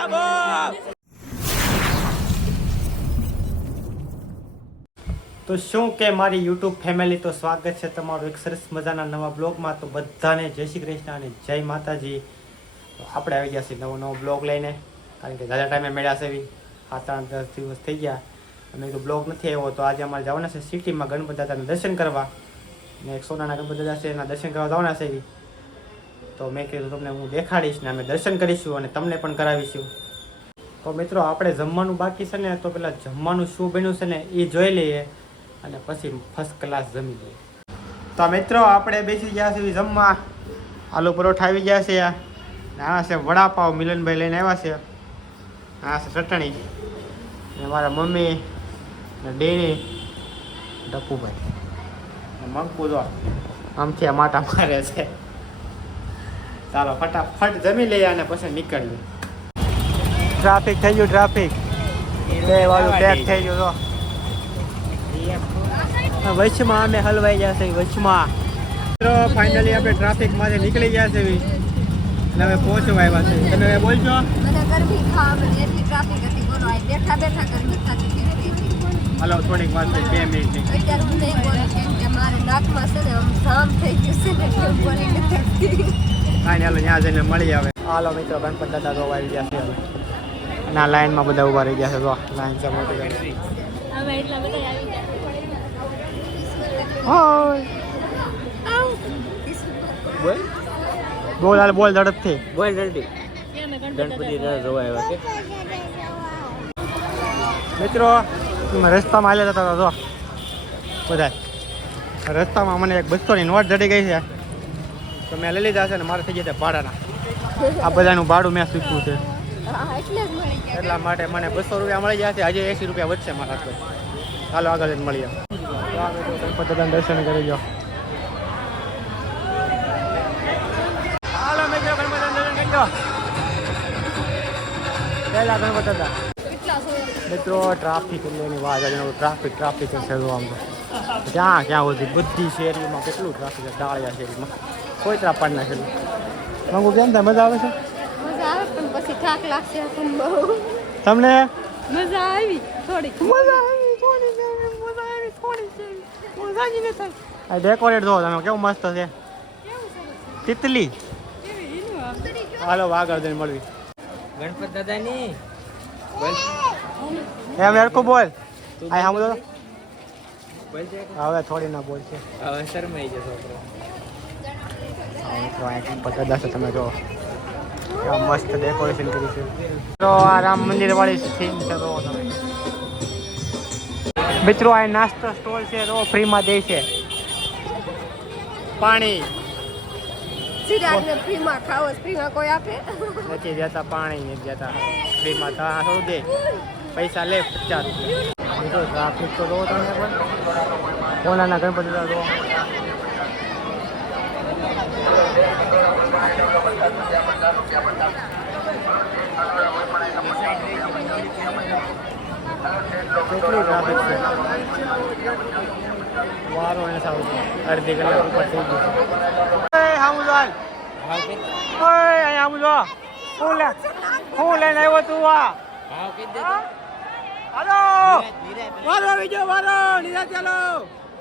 આવો તો શું કે મારી યુટ્યુબ ફેમિલી, તો સ્વાગત છે તમારું એક સરસ મજાના નવા બ્લોગમાં. તો બધાને જય શ્રી કૃષ્ણ અને જય માતાજી. આપણે આવી ગયા છીએ નવો નવો બ્લોગ લઈને, કારણ કે જાજા ટાઈમે મળ્યા છે એવી સાત આઠ દસ દિવસ થઈ ગયા. અને તો બ્લોગ નથી આવ્યો, તો આજે અમારે જવાના છે સિટીમાં ગણપત દાદાના દર્શન કરવા. ને એક સોનાના ગણપત દાદા છે, એના દર્શન કરવા જવાના છે એવી તો મેં કીધું તમને હું દેખાડીશ ને અમે દર્શન કરીશું અને તમને પણ કરાવીશું. તો મિત્રો આપણે જમવાનું બાકી છે ને તો પેલા જમવાનું શું બન્યું છે ને એ જોઈ લઈએ અને પછી ફર્સ્ટ ક્લાસ જમી લઈએ. તો મિત્રો આપણે બેસી ગયા છીએ જમવા. આલુ પરોઠા આવી ગયા છે ને આ છે વડાપાવ મિલનભાઈ લઈને આવ્યા છે. આ છે ચટણી. ને મારા મમ્મી ને ડેની ડપ્પુભાઈ. ને મંકુ જો. આમથી આ માટા મારે છે. ચાલો ફટાફટ જમી લઈએ અને પછી નીકળીએ. ટ્રાફિક થઈ ગયું ટ્રાફિક બે વાળું પેક થઈ ગયું તો વચમાં અમે હલવાઈ ગયા છે વચમાં. ફાઇનલી આપણે ટ્રાફિકમાંથી નીકળી ગયા છે. અને હવે પહોંચવા આવ્યા છે તમે હવે બોલજો. હાલો થોડીક વાત થઈ બે કે મારે નાકમાં છે ને આમ થઈ ગયું છે કાંઈ હાલો ત્યાં જઈને મળી આવે. હાલો મિત્રો ગણપત દાદા જોવા આવી ગયા છે હવે. ના લાઈનમાં બધા ઊભા રહી ગયા છે જો લાઈન છે મોટી ઘણી. હવે એટલા બધા આવી ગયા. હાય. બોલ. બોલ હાલ બોલ ઝડપથી. બોલ ઝડપી ગણપતિ દાદા જોવા આવ્યા છે. મિત્રો રસ્તામાં હાલ્યા જતા હતા જો. બધા રસ્તામાં મને એક બસોની નોટ જડી ગઈ છે. તો મેં લઈ લીધા છે ને મારે થઈ ગયા ભાડાના. આ બધાનું ભાડું મેં શીખવું છે. એટલે માટે મને બસો રૂપિયા મળી ગયા છે. આજે એંસી રૂપિયા વધશે મારા હાથમાં. ચાલો આગળ જ મળીએ. ગણપત દાદાના દર્શન કરી ગયો મિત્રો પહેલા ગણપત ટ્રાફિક એની વાત ટ્રાફિક ટ્રાફિક છે આમ ક્યાં ક્યાં સુધી? બધી શેરીમાં કેટલું ટ્રાફિક છે? ડાળિયા શેરીમાં. કોઈ ત્રા પાડ નાખેલું મંગુ કેમ થાય? મજા આવે છે? મજા આવે પણ પછી થાક લાગશે બહુ. તમને? મજા આવી થોડી મજા આવી થોડી મજા આવી થોડી મજા જ નથી થાય આ ડેકોરેટ જો તમે કેવું મસ્ત છે? તિતલી. હાલો આગળ જઈને મળવી. ગણપત દાદાની. એમ હરખું બોલ. આ સાંભળો બોલ. હવે થોડી ના બોલ છે હવે શરમાઈ જશે છોકરો તમે જો. મસ્ત ડેકોરેશન કર્યું છે. તો આ રામ મંદિર વાળી થીમ છે તો તમે. મિત્રો આ નાસ્તો સ્ટોલ છે તો ફ્રીમાં દે છે. પાણી. ફ્રીમાં ખાવો ફ્રીમાં કોઈ આપે? નથી જતા પાણી નથી જતા ફ્રીમાં. તો દે? પૈસા લે પચાસ રૂપિયા. ટ્રાફિક તો જોવો તમે પણ. કોનાના ગણપતિ કેટલી ટ્રાફિક છે. વારો અને સાવ અડધી કલાક ઉપર થઈ ગયું. ચાલ હું લે. હું લઈને આવ્યો તું આ ભાવ કે દે હાલો વારો. લીધા ચાલો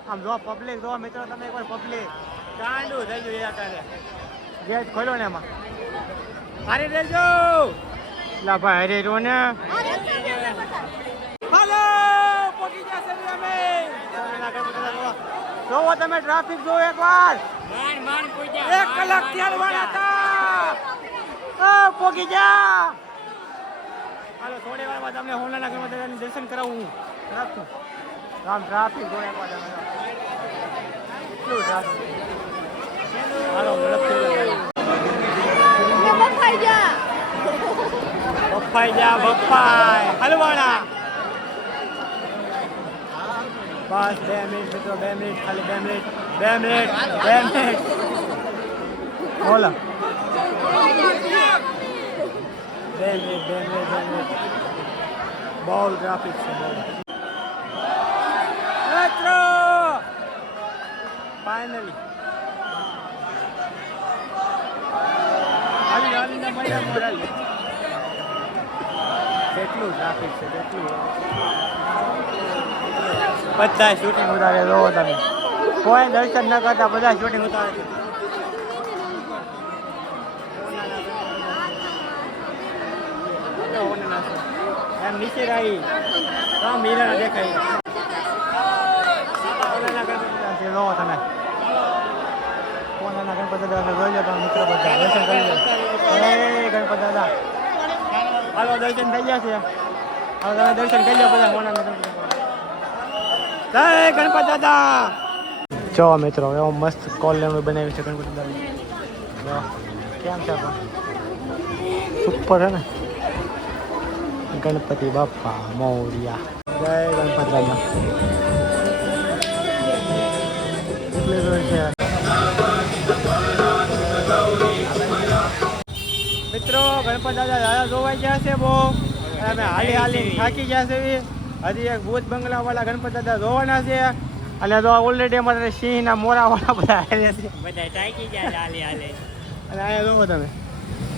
આમ જો પબ્લિક જો મિત્રો તમે એકવાર પબ્લિક ગાંડું થઈ ગયું યાર ગેટ ખોલો ને એમાં. હારી દેજો લા ભાઈ હરે રો ને હાલો પહોંચી જશે અમે જોવો તમે ટ્રાફિક જો એકવાર. માન માન પૂજા એક કલાક ત્યાં વાળા હતા. પોગી જા હાલો થોડી વારમાં તમને હોનાના નગરમાં દર્શન કરાવું. રાખું. આમ ટ્રાફિક જોયા એકવાર કેટલું ટ્રાફિક હાલો બફાઈ જા. બફાઈ જા બફાઈ. હલવાણા. બસ બે મિનિટ મિત્રો, બે મિનિટ, ખાલી બે મિનિટ બે મિનિટ બે મિનિટ. બોલો. બે મિનિટ બે મિનિટ બે મિનિટ. બહુ ટ્રાફિક છે મિત્રો! ફાઇનલી કેટલું ટ્રાફિક છે, કેટલું? બધા શૂટિંગ ઉતારે જોવો તમે. કોઈ દર્શન ન કરતા, બધા શૂટિંગ ઉતારે છે. એમ નીચે રહી. તો મીરા દેખાય. જોવો તમે. કોનાના ગણપતિ દાદા જોઈ લો દર્શન કરી લો. એ ગણપતિ દાદા. હાલો, દર્શન થઈ ગયા છે. હવે તમે દર્શન કરી લો બધા દાદા. જય ગણપતિ દાદા. જો મિત્રો, એવો મસ્ત કોલ લેવું બનાવ્યું છે ગણપતિ દાદા કેમ છે સુપર હે ને? ગણપતિ બાપા, મોરિયા. જય ગણપતિ દાદા. મિત્રો, ગણપત દાદા દાદા જોવાઈ ગયા છે બહુ. અમે હાલી હાલી થાકી ગયા છે હજી એક ભૂત બંગલા વાળા ગણપત દાદા જોવાના છે. અને તો ઓલરેડી અમારે સિંહના મોરા વાળા બધા આવ્યા છે. બધા ટાંકી હાલે હાલે. અને અહીંયા જોવો તમે.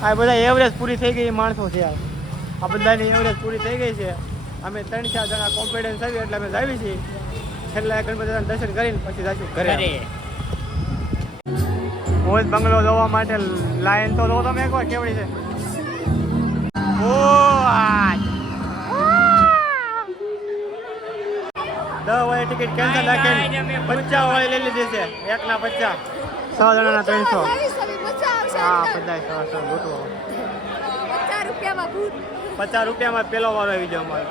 આ બધા એવરેજ પૂરી થઈ ગઈ માણસો છે આ. આ બધાની એવરેજ પૂરી થઈ ગઈ છે. અમે ત્રણ ચાર જણા કોન્ફિડન્સ આવી એટલે અમે આવી છીએ. છેલ્લા ગણપત દાદાના દર્શન કરીને પછી જઈશું ઘરે મોજ બંગલો જોવા માટે લાઈન તો જો તમે એકવાર કેવડી છે? ટિકિટ કેન્સલ રાખીને પચાસ વાળી લઈ લીધી છે. એકના પચાસ. સો જણાના ત્રણસો. હા બધા સો સો ગોઠવો પચાસ રૂપિયામાં પેલો વારો આવી ગયો અમારો.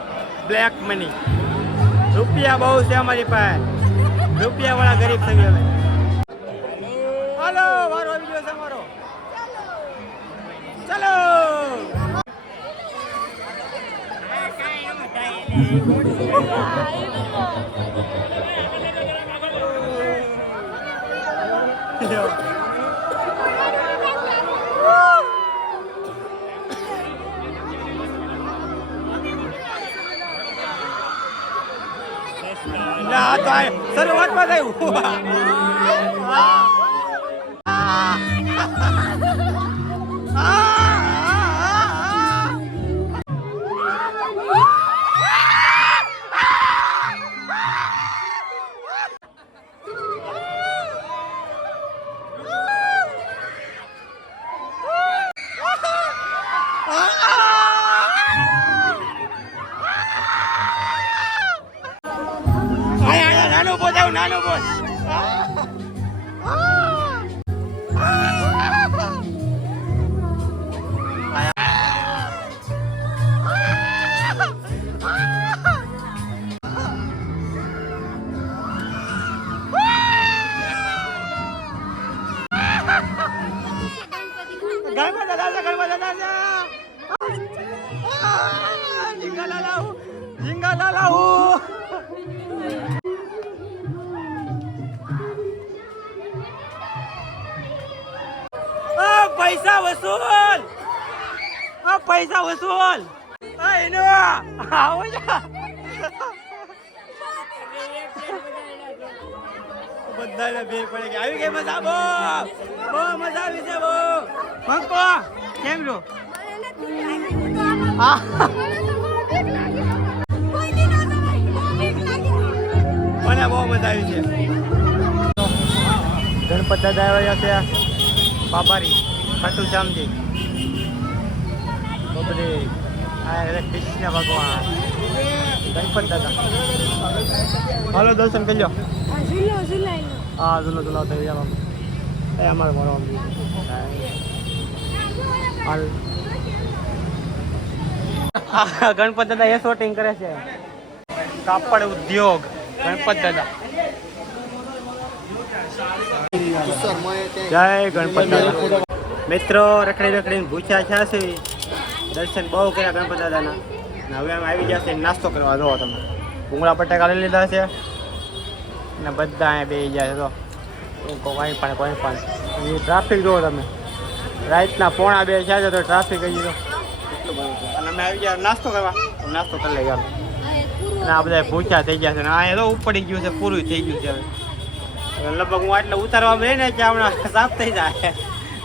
બ્લેક મની રૂપિયા બહુ છે અમારી પાસે. રૂપિયા વાળા ગરીબ થઈ અમે હાલો ના તો આ શરૂઆતમાં થયું નાનું બોલ પૈસા વસૂલ. આ પૈસા વસૂલ. આ એનો આવો બધાને ભેગ પડે કે આવી ગઈ મજા બો બહુ મજા આવી છે બો પંકો કેમ છો? હા. મને બહુ મજા આવી છે. ગણપત દાદા આવ્યા છે બાબારી ખાટુ શ્યામજી બબરી આ રે કૃષ્ણ ભગવાન. ગણપત દાદા. હાલો દર્શન કરી લો. હા જૂનો જૂનો થઈ ગયા એ અમારે મોડો હાલ. આ ગણપત દાદા એ શોટિંગ કરે છે. કાપડ ઉદ્યોગ ગણપત દાદા. જય ગણપત દાદા. મિત્રો, રખડી રખડીને ભૂખ્યા છે છે. દર્શન બહુ કર્યા ગણપત દાદાના અને હવે અમે આવી ગયા છે નાસ્તો કરવા. જો તમે. ભૂંગળા બટાકા લઈ લીધા છે. અને બધા અહીંયા બેસી ગયા છે. તો કોઈ પણ કોઈ પણ એ ટ્રાફિક જુઓ તમે. રાતના પોણા બે થયા છે તો ટ્રાફિક હજી તો. એટલું બધું છે અને અમે આવી ગયા નાસ્તો કરવા. તો નાસ્તો કરી લઈ ગયા અને આ બધા ભૂખ્યા થઈ ગયા છે. અને આ એ તો ઉપડી ગયું છે, પૂરું થઈ ગયું છે હવે. લગભગ હું આટલે ઉતારવા બે ને કે હમણાં સાફ થઈ જાય.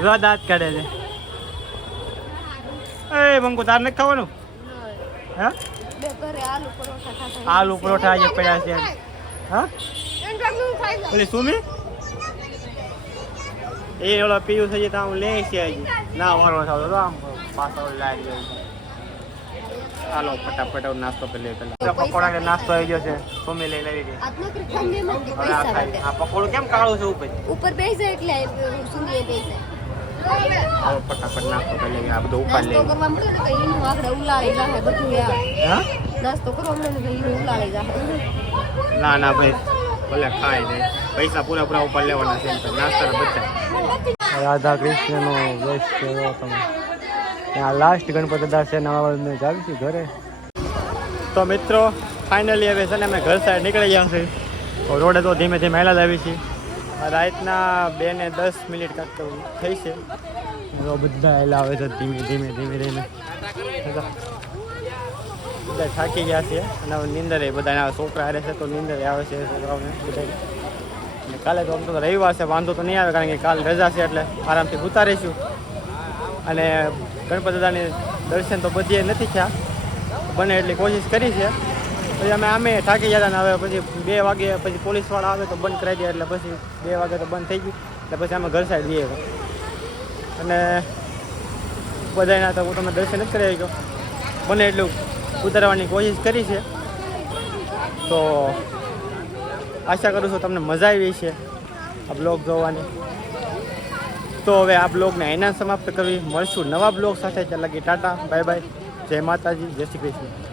રો દાંત કાઢે છે. એ બંકુ તાર નથી ખાવાનું? હા? આલુ પરોઠા આજે પડ્યા છે. હા? ઓલી સુમી? એ ઓલો પીયું થઈ તો હું લે છે હજી ના વારો થતો તો આમ પાછો લાગી ગયો. હાલો ફટાફટ નાસ્તો કરી લઈએ પેલા પકોડા કે નાસ્તો આવી ગયો છે. સુમી લઈ લેવી ગઈ. આ પકોડું કેમ કાળું છે ઉપર? ઉપર બેસી જાય એટલે સુંદરી બેસી જાય. હાલો ફટાફટ નાસ્તો કરી લઈએ આ બધું ઉપાડ નાસ્તો લઈએ. કરવા મળે ને કે ઈનું આગળ ઉલાળી જાહે બધું યાર. હા? નાસ્તો કરવા મળે ને કે ઈનું ઉલાળી જાહે. ના ના ભાઈ ભલે ખાય નહીં પૈસા પૂરા પૂરા ઉપર લેવાના છે એમ તો. નાસ્તાના બધા. રાધા કૃષ્ણનો વેશ કેવો તમે. ત્યાં લાસ્ટ ગણપતિ દાસ છે નવા વર્ષને જાવીશું ઘરે. તો મિત્રો ફાઇનલી હવે છે ને અમે ઘર સાઈડ નીકળી ગયા છે તો રોડે તો ધીમે ધીમે હેલા જ આવી છે રાતના બે ને દસ મિનિટ કાંક થઈ છે. બધા હેલા આવે છે ધીમે ધીમે ધીમે ધીમે બધા થાકી ગયા છે. અને નીંદરે બધા છોકરા હારે છે તો નીંદરે આવે છે છોકરાઓને બધા અને કાલે તો આમ તો રવિવાર છે, વાંધો તો નહીં આવે કારણ કે કાલ રજા છે એટલે આરામથી ઉતારીશું. અને ગણપતિ દાદાને દર્શન તો બધીએ નથી થયા. બને એટલી કોશિશ કરી છે. પછી અમે આમે થાકી હતા ને હવે પછી બે વાગે પછી પોલીસવાળા આવે તો બંધ કરાવી દે એટલે પછી બે વાગે તો બંધ થઈ ગયું. એટલે પછી અમે ઘર સાઈડ જઈએ. અને બધાના તો હું તમે દર્શન જ કરી ગયો. બને એટલું ઉતારવાની કોશિશ કરી છે. તો આશા કરું છું તમને મજા આવી છે આ બ્લોગ જોવાની. તો હવે આ બ્લોગને એના સમાપ્ત કરવી. મળશું નવા બ્લોગ સાથે. ત્યાં લગી ટાટા. Bye bye. જય માતાજી. જય શ્રી કૃષ્ણ.